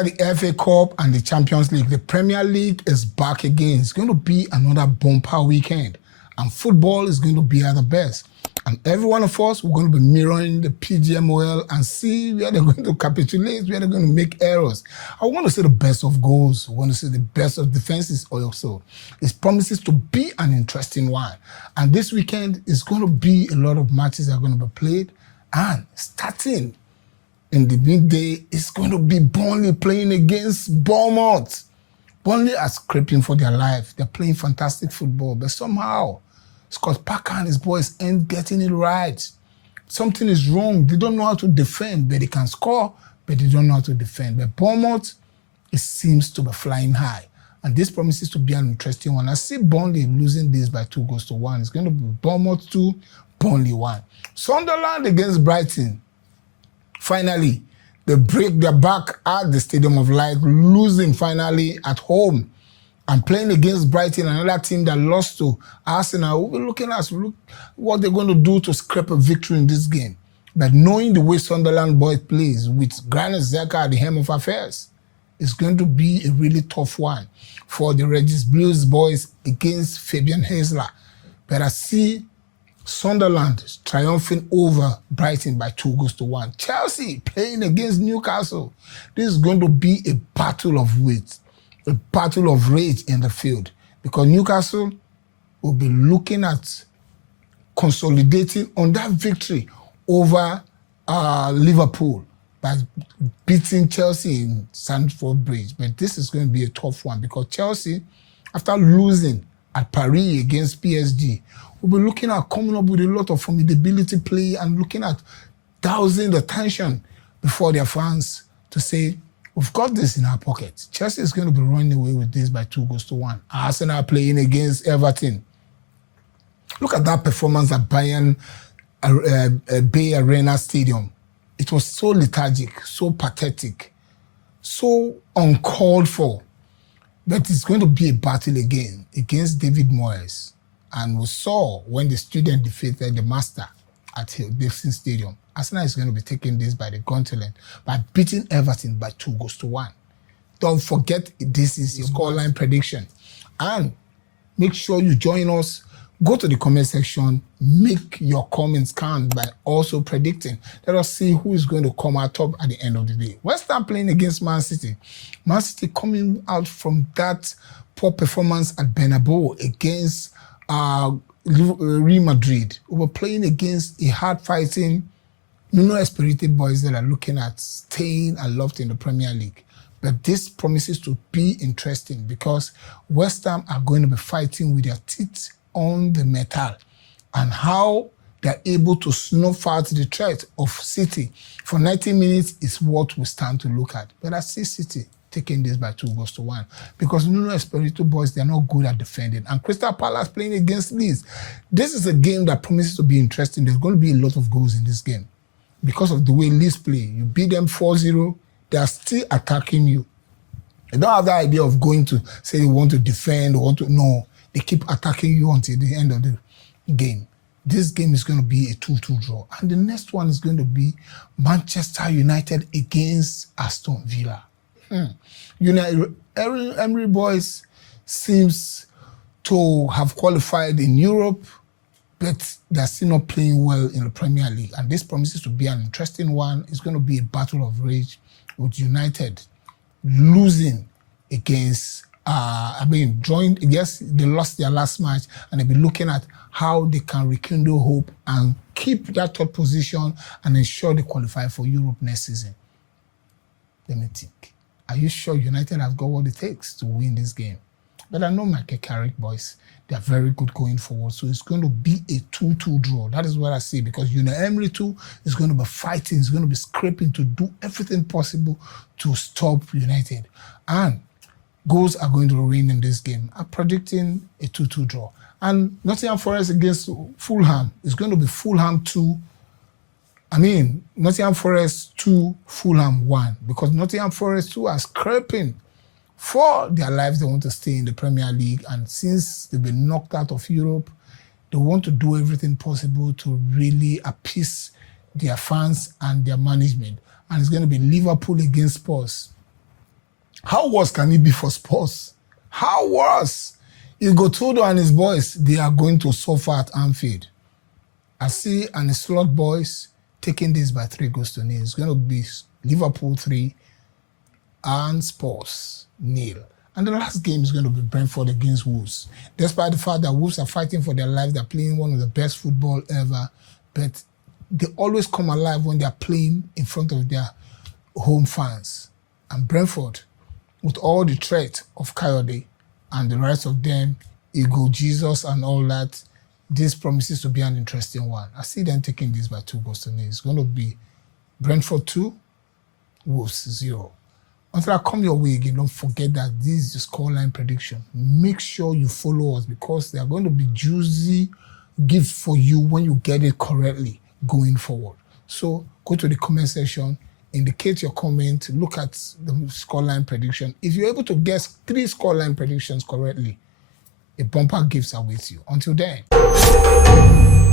after the FA Cup and the Champions League, the Premier League is back again. It's going to be another bumper weekend. And football is going to be at the best. And every one of us, we're going to be mirroring the PGMOL and see where they're going to capitulate, where they're going to make errors. I want to see the best of goals. I want to see the best of defenses also. It promises to be an interesting one. And this weekend is going to be a lot of matches that are going to be played. And starting in the midday, it's going to be Burnley playing against Bournemouth. Burnley are scraping for their life. They're playing fantastic football, but somehow Scott Parker and his boys ain't getting it right. Something is wrong. They don't know how to defend, but they can score, but they don't know how to defend. But Bournemouth, it seems to be flying high. And this promises to be an interesting one. I see Burnley losing this by 2-1. It's going to be Bournemouth 2, Burnley 1. Sunderland against Brighton. Finally, they break their back at the Stadium of Light, losing finally at home and playing against Brighton, another team that lost to Arsenal. We'll be looking at what they're going to do to scrape a victory in this game. But knowing the way Sunderland boys plays with Granit Xhaka at the helm of affairs, it's going to be a really tough one for the Regis Blues boys against Fabian Haesler. But I see Sunderland triumphing over Brighton by 2-1. Chelsea playing against Newcastle. This is going to be a battle of wit, a battle of rage in the field, because Newcastle will be looking at consolidating on that victory over Liverpool by beating Chelsea in Stamford Bridge. But this is going to be a tough one because Chelsea, after losing at Paris against PSG, we'll be looking at coming up with a lot of formidability play and looking at dousing the tension before their fans to say, we've got this in our pockets. Chelsea is going to be running away with this by 2-1. Arsenal playing against Everton. Look at that performance at Bayern Bay Arena Stadium. It was so lethargic, so pathetic, so uncalled for. But it's going to be a battle again against David Moyes. And we saw when the student defeated the master at Hillsborough Stadium, Arsenal is going to be taking this by the gauntlet by beating Everton by 2-1. Don't forget, this is your scoreline prediction. And make sure you join us. Go to the comment section, make your comments count by also predicting. Let us see who is going to come out top at the end of the day. West Ham playing against Man City. Man City coming out from that poor performance at Bernabeu against Real Madrid. We were playing against a hard-fighting, Nuno Espirito boys that are looking at staying aloft in the Premier League. But this promises to be interesting because West Ham are going to be fighting with their teeth on the metal, and how they're able to snuff out the threat of City for 90 minutes is what we stand to look at. But I see City taking this by 2-1 because Nuno Espirito boys, they're not good at defending. And Crystal Palace playing against Leeds. This is a game that promises to be interesting. There's going to be a lot of goals in this game because of the way Leeds play. You beat them 4-0, they are still attacking you. They don't have the idea of going to say they want to defend or want to, no. They keep attacking you until the end of the game. This game is going to be a 2-2 draw. And the next one is going to be Manchester United against Aston Villa. Emery boys seems to have qualified in Europe, but they're still not playing well in the Premier League. And this promises to be an interesting one. It's going to be a battle of rage with United losing against yes, they lost their last match, and they'll be looking at how they can rekindle hope and keep that top position and ensure they qualify for Europe next season. Let me think. Are you sure United have got what it takes to win this game? But I know my Carrick boys, they're very good going forward, so it's going to be a 2-2 draw. That is what I see, because Emery too is going to be fighting, is going to be scraping to do everything possible to stop United. And goals are going to reign in this game. I'm predicting a 2-2 draw. And Nottingham Forest against Fulham is going to be Fulham 2. Nottingham Forest 2, Fulham 1. Because Nottingham Forest 2 are scraping for their lives. They want to stay in the Premier League. And since they've been knocked out of Europe, they want to do everything possible to really appease their fans and their management. And it's going to be Liverpool against Spurs. How worse can it be for Spurs? How worse? Igor Tudor and his boys, they are going to suffer at Anfield. I see and the Slot boys taking this by 3-0. It's going to be Liverpool 3 and Spurs 0. And the last game is going to be Brentford against Wolves. Despite the fact that Wolves are fighting for their lives, they're playing one of the best football ever, but they always come alive when they're playing in front of their home fans. And Brentford, with all the threat of Coyote and the rest of them, Ego Jesus and all that, this promises to be an interesting one. I see them taking this by 2-0. It's going to be Brentford 2, Wolves 0. Until I come your way again, don't forget that this is the scoreline prediction. Make sure you follow us because they are going to be juicy gifts for you when you get it correctly going forward. So go to the comment section, indicate your comment, look at the scoreline prediction. If you're able to guess 3 scoreline predictions correctly, a bumper gift awaits you. Until then.